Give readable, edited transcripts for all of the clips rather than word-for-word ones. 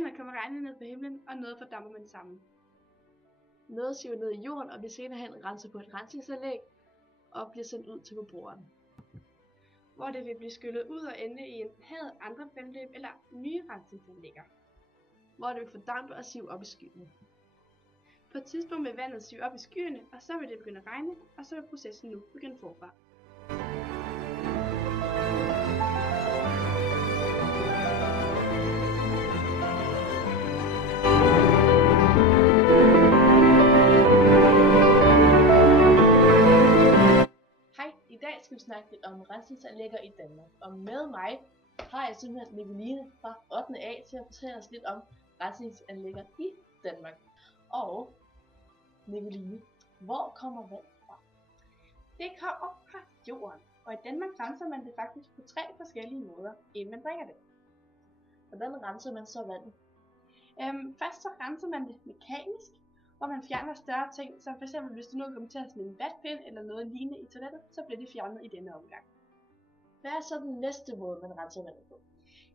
Vandet kommer regnende ned på himlen, og noget fordamper med det samme. Noget siver ned i jorden og bliver senere hen renset på et rensningsanlæg og bliver sendt ud til forbrugeren, hvor det vil blive skyllet ud og ende i en havet, andre vandløb eller nye rensningsanlægger, hvor det vil fordampe og sive op i skyerne. På et tidspunkt vil vandet sive op i skyerne, og så vil det begynde at regne, og så vil processen nu begynde forfra. Hej, i dag skal vi snakke lidt om rensningsanlægger i Danmark, og med mig har jeg simpelthen Nicoline fra 8. A til at fortælle os lidt om rensningsanlægger i Danmark. Og Nicoline, hvor kommer vand fra? Det kommer fra jorden, og i Danmark renser man det faktisk på 3 forskellige måder, inden man drikker det. Hvordan renser man så vandet? Først så renser man det mekanisk, hvor man fjerner større ting, som f.eks. hvis du nu kommer til at smide en vatpind eller noget lignende i toilettet, så bliver det fjernet i denne omgang. Hvad er så den næste måde, man renser vandet på?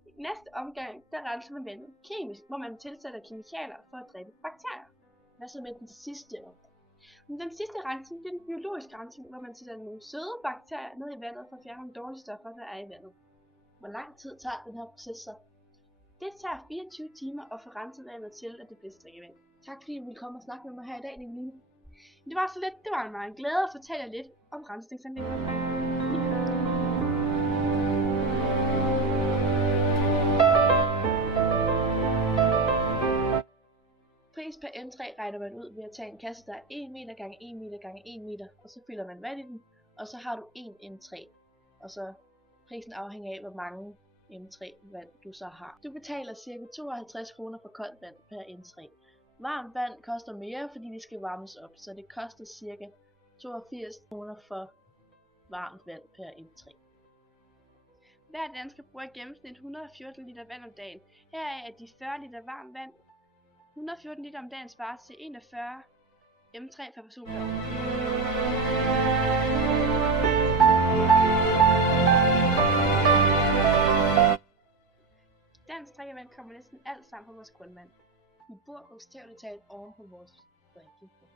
I næste omgang, der renser man vandet kemisk, hvor man tilsætter kemikalier for at dræbe bakterier. Hvad så med den sidste omgang? Den sidste rensning, det er den biologiske rensning, hvor man sætter nogle søde bakterier ned i vandet for at fjerne nogle dårlige stoffer, der er i vandet. Hvor lang tid tager den her proces så? Det tager 24 timer at få renset vandet til, at det bliver drikkevand. Tak fordi du ville komme og snakke med mig her i dag, Nicoline. Det var så lidt, det var en meget glæde at fortælle jer lidt om rensningsanlægget. Pris per M3 regner man ud ved at tage en kasse, der er 1 meter x 1 meter x 1 meter, og så fylder man vand i den, og så har du 1 M3. Og så prisen afhænger af, hvor mange M3 vand du så har. Du betaler ca. 52 kroner for koldt vand per M3. Varmt vand koster mere, fordi det skal varmes op, så det koster ca. 82 kroner for varmt vand per M3. Hver dansker bruger i gennemsnit 114 liter vand om dagen. Heraf er de 40 liter varmt vand. 114 liter om dagen svarer til 41 M3 per person per år. Dansk drikkevand kommer næsten alt sammen fra vores grundvand. Vi bor bogstaveligt talt oven på vores drikkevand.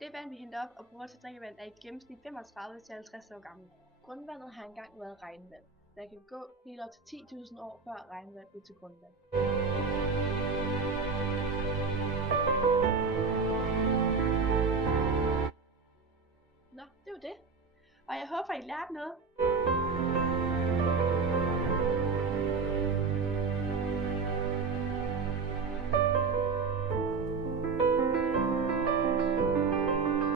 Det vand vi henter op og bruger til drikkevand er i gennemsnit 35 til 50 år gammel. Grundvandet har engang været regnvand. Der kan gå helt op til 10.000 år før regnvand bliver til grundvand. Nå, det var det. Og jeg håber, I lærte noget.